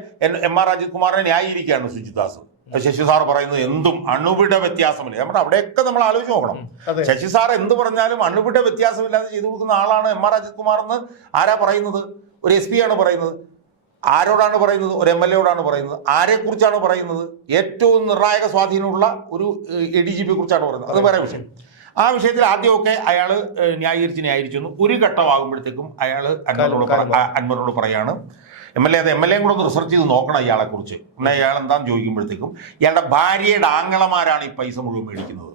എം ആർ രാജകുമാറിനെ ന്യായീകരിക്കുകയാണ് സുജിദാസ് ശശി സാർ പറയുന്നത് എന്തും അണുവിട വ്യത്യാസമില്ല. നമ്മുടെ അവിടെയൊക്കെ നമ്മൾ ആലോചിച്ച് നോക്കണം. ശശി സാർ എന്ത് പറഞ്ഞാലും അണുവിട വ്യത്യാസമില്ലാതെ ചെയ്തു കൊടുക്കുന്ന ആളാണ് എം ആർ അജിത് കുമാർ എന്ന് ആരാ പറയുന്നത്? ഒരു എസ് പി ആണ് പറയുന്നത്. ആരോടാണ് പറയുന്നത്? ഒരു എം എൽ എയോടാണ് പറയുന്നത്. ആരെക്കുറിച്ചാണ് പറയുന്നത്? ഏറ്റവും നിർണായക സ്വാധീനമുള്ള ഒരു എ ഡി ജി പിയെ കുറിച്ചാണ് പറയുന്നത്. അത് വേറെ വിഷയം. ആ വിഷയത്തിൽ ആദ്യമൊക്കെ അയാൾ ന്യായീകരിച്ച് ന്യായീകരിച്ചു ഒരു ഘട്ടമാകുമ്പോഴത്തേക്കും അയാൾ അൻവറിനോട് അൻവറിനോട് പറയാണ്. എം എൽ എ അത് എം എൽ എയും കൂടെ ഒന്ന് റിസർച്ച് ചെയ്ത് നോക്കണം ഇയാളെക്കുറിച്ച് കുറിച്ച് അയാൾ എന്താണെന്ന് ചോദിക്കുമ്പോഴത്തേക്കും ഇയാളുടെ ഭാര്യയുടെ ആങ്ങളമാരാണ് ഈ പൈസ മുഴുവൻ മേടിക്കുന്നത്.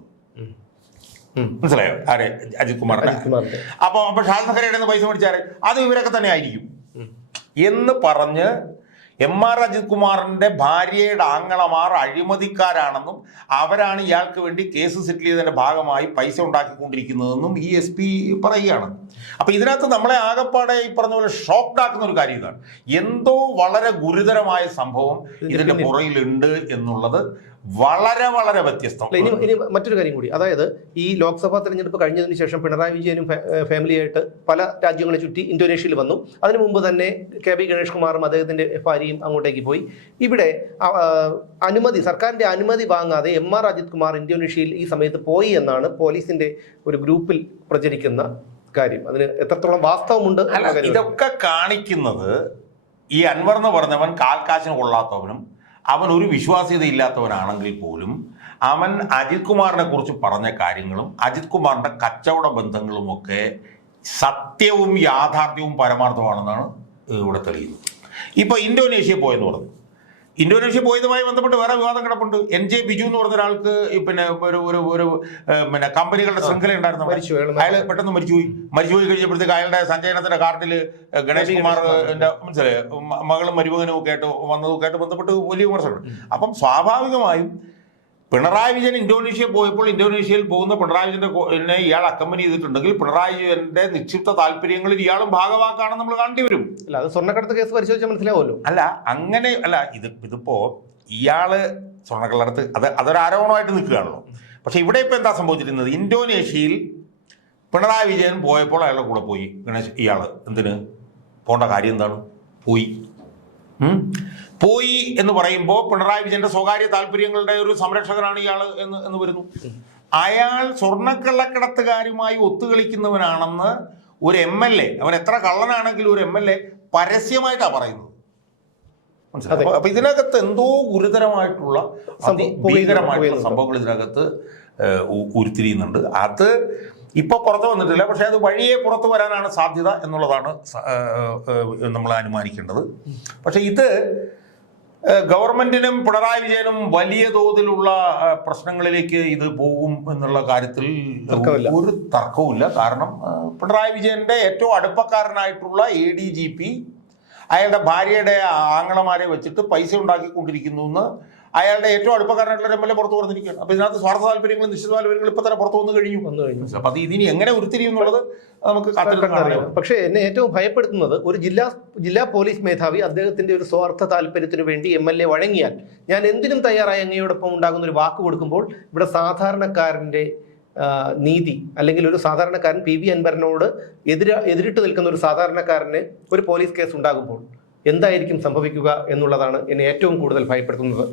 മനസ്സിലായോ? ആരെ? അജിത് കുമാറിന്റെ. അപ്പോൾ അപ്പൊ അപ്പൊ ഷാൽ സഖരയുടെ പൈസ മേടിച്ചാൽ അത് ഇവരൊക്കെ തന്നെ ആയിരിക്കും. എന്ന് പറഞ്ഞ് എം ആർ അജിത് കുമാറിന്റെ ഭാര്യയുടെ ആങ്ങളമാർ അഴിമതിക്കാരാണെന്നും അവരാണ് ഇയാൾക്ക് വേണ്ടി കേസ് സെറ്റിൽ ചെയ്തതിന്റെ ഭാഗമായി പൈസ ഉണ്ടാക്കിക്കൊണ്ടിരിക്കുന്നതെന്നും ഈ എസ് പി പറയുകയാണ്. അപ്പൊ ഇതിനകത്ത് നമ്മളെ ആകപ്പാടെ ഈ പറഞ്ഞ പോലെ ഷോക്ക്ഡാക്കുന്ന ഒരു കാര്യം ഇതാണ്. എന്തോ വളരെ ഗുരുതരമായ സംഭവം ഇതിന്റെ പുറയിലുണ്ട് എന്നുള്ളത് വളരെ വളരെ വ്യത്യസ്തം. ഇനി ഇനി മറ്റൊരു കാര്യം കൂടി. അതായത് ഈ ലോക്സഭാ തെരഞ്ഞെടുപ്പ് കഴിഞ്ഞതിന് ശേഷം പിണറായി വിജയനും ഫാമിലിയായിട്ട് പല രാജ്യങ്ങളെ ചുറ്റി ഇന്തോനേഷ്യയിൽ വന്നു. അതിനു മുമ്പ് തന്നെ കെ ബി ഗണേഷ് കുമാറും അദ്ദേഹത്തിന്റെ ഭാര്യയും അങ്ങോട്ടേക്ക് പോയി. ഇവിടെ അനുമതി സർക്കാരിന്റെ അനുമതി വാങ്ങാതെ എം ആർ അജിത് കുമാർ ഇന്തോനേഷ്യയിൽ ഈ സമയത്ത് പോയി എന്നാണ് പോലീസിന്റെ ഒരു ഗ്രൂപ്പിൽ പ്രചരിക്കുന്ന കാര്യം. അതിന് എത്രത്തോളം വാസ്തവമുണ്ട് ഇതൊക്കെ കാണിക്കുന്നത് ഈ അൻവർ എന്ന് പറഞ്ഞവൻ കാൽക്കാശിന് കൊള്ളാത്തവനും അവൻ ഒരു വിശ്വാസ്യത ഇല്ലാത്തവനാണെങ്കിൽ പോലും അവൻ അജിത് കുമാറിനെ കുറിച്ച് പറഞ്ഞ കാര്യങ്ങളും അജിത് കുമാറിന്റെ കച്ചവട ബന്ധങ്ങളും ഒക്കെ സത്യവും യാഥാർത്ഥ്യവും പരമാർത്ഥമാണെന്നാണ് ഇവിടെ തെളിയുന്നത്. ഇപ്പൊ ഇന്തോനേഷ്യ പോയെന്ന് പറഞ്ഞു. ഇന്തോനേഷ്യ പോയതുമായി ബന്ധപ്പെട്ട് വേറെ വിവാദം കിടപ്പുണ്ട്. എൻ ജെ ബിജു എന്ന് പറഞ്ഞ ഒരാൾക്ക് പിന്നെ ഒരു ഒരു ഒരു പിന്നെ കമ്പനികളുടെ ശൃംഖല ഉണ്ടായിരുന്നു. മരിച്ചു അയാൾ പെട്ടെന്ന് മരിച്ചുപോയി. മരിച്ചുപോയി കഴിഞ്ഞപ്പോഴത്തേക്ക് അയാളുടെ സഞ്ചയനത്തിന്റെ കാർഡിൽ ഗണേഷ് കുമാർ മനസ്സിലെ മനസ്സിലായി? മകളും മരുമകനും ഒക്കെ ആയിട്ട് വന്നതൊക്കെ ആയിട്ട് ബന്ധപ്പെട്ട് വലിയ വിമർശനമുണ്ട് അപ്പം സ്വാഭാവികമായും പിണറായി വിജയൻ ഇന്തോനേഷ്യ പോയപ്പോൾ ഇന്തോനേഷ്യയിൽ പോകുന്ന പിണറായി വിജയന്റെ ഇയാൾ അക്കമ്പനി ചെയ്തിട്ടുണ്ടെങ്കിൽ പിണറായി വിജയന്റെ നിക്ഷിപ്ത താല്പര്യങ്ങളിൽ ഇയാളും ഭാഗമാക്കാണെന്ന് നമ്മൾ കാണേണ്ടി വരും. അല്ല അത് സ്വർണക്കടത്ത് കേസ് പരിശോധിച്ച് മനസ്സിലാവുമല്ലോ. അല്ല അങ്ങനെ അല്ല ഇത് ഇതിപ്പോ ഇയാൾ സ്വർണക്കള്ളടത്ത് അത് അതൊരു ആരോപണമായിട്ട് നിൽക്കുകയാണല്ലോ. പക്ഷെ ഇവിടെ ഇപ്പൊ എന്താ സംഭവിച്ചിരുന്നത് ഇന്തോനേഷ്യയിൽ പിണറായി വിജയൻ പോയപ്പോൾ അയാളുടെ കൂടെ പോയി. ഗണേശ് ഇയാൾ എന്തിന്? പോണ്ട കാര്യം എന്താണ്? പോയി? പോയി എന്ന് പറയുമ്പോൾ പിണറായി വിജയന്റെ സ്വകാര്യ താല്പര്യങ്ങളുടെ ഒരു സംരക്ഷകനാണ് ഇയാൾ എന്ന് എന്ന് വരുന്നു. അയാൾ സ്വർണക്കള്ളക്കടത്തുകാരുമായി ഒത്തുകളിക്കുന്നവനാണെന്ന് ഒരു എം എൽ എ അവൻ എത്ര കള്ളനാണെങ്കിലും ഒരു എം എൽ എ പരസ്യമായിട്ടാണ് പറയുന്നത്. അപ്പൊ- ഇതിനകത്ത് എന്തോ ഗുരുതരമായിട്ടുള്ള ഭീകരമായിട്ടുള്ള സംഭവങ്ങൾ ഇതിനകത്ത് ഉരുത്തിരിയുന്നുണ്ട്. അത് ഇപ്പൊ പുറത്തു വന്നിട്ടില്ല. പക്ഷെ അത് വഴിയെ പുറത്തു വരാനാണ് സാധ്യത എന്നുള്ളതാണ് നമ്മൾ അനുമാനിക്കേണ്ടത്. പക്ഷെ ഇത് ഗവൺമെന്റിനും പിണറായി വിജയനും വലിയ തോതിലുള്ള പ്രശ്നങ്ങളിലേക്ക് ഇത് പോകും എന്നുള്ള കാര്യത്തിൽ ഒരു തർക്കവുമില്ല. കാരണം പിണറായി വിജയന്റെ ഏറ്റവും അടുപ്പക്കാരനായിട്ടുള്ള എ ഡി ജി പി അയാളുടെ ഭാര്യയുടെ ആങ്ങളമാരെ വെച്ചിട്ട് പൈസ ഉണ്ടാക്കിക്കൊണ്ടിരിക്കുന്നു എന്ന് അയാളുടെ ഏറ്റവും അടുപ്പക്കാരനായിട്ടുള്ള എം എൽ എ പുറത്തു വന്നിരിക്കുകയാണ്. അപ്പൊ ഇതിനകത്ത് സ്വാർത്ഥ താല്പര്യങ്ങളും നിശ്ചിത താല്പര്യങ്ങളും ഇപ്പൊ തന്നെ പുറത്തു വന്നു കഴിഞ്ഞു. വന്നു കഴിഞ്ഞു. അപ്പൊ അത് ഇതിനി എങ്ങനെ ഉരുത്തിരിയും എന്നുള്ളത് നമുക്ക് കണ്ടറിയാം. പക്ഷേ എന്നെ ഏറ്റവും ഭയപ്പെടുത്തുന്നത് ഒരു ജില്ലാ ജില്ലാ പോലീസ് മേധാവി അദ്ദേഹത്തിന്റെ ഒരു സ്വാർത്ഥ താല്പര്യത്തിന് വേണ്ടി എം എൽ എ വഴങ്ങിയാൽ ഞാൻ എന്തിനും തയ്യാറായി അങ്ങയോടൊപ്പം ഉണ്ടാകുന്ന ഒരു വാക്ക് കൊടുക്കുമ്പോൾ ഇവിടെ സാധാരണക്കാരന്റെ നീതി അല്ലെങ്കിൽ ഒരു സാധാരണക്കാരൻ പി വി അൻബറിനോട് എതിര എതിരിട്ട് നിൽക്കുന്ന ഒരു സാധാരണക്കാരന് ഒരു പോലീസ് കേസ് ഉണ്ടാകുമ്പോൾ എന്തായിരിക്കും സംഭവിക്കുക എന്നുള്ളതാണ് എന്നെ ഏറ്റവും കൂടുതൽ ഭയപ്പെടുത്തുന്നത്.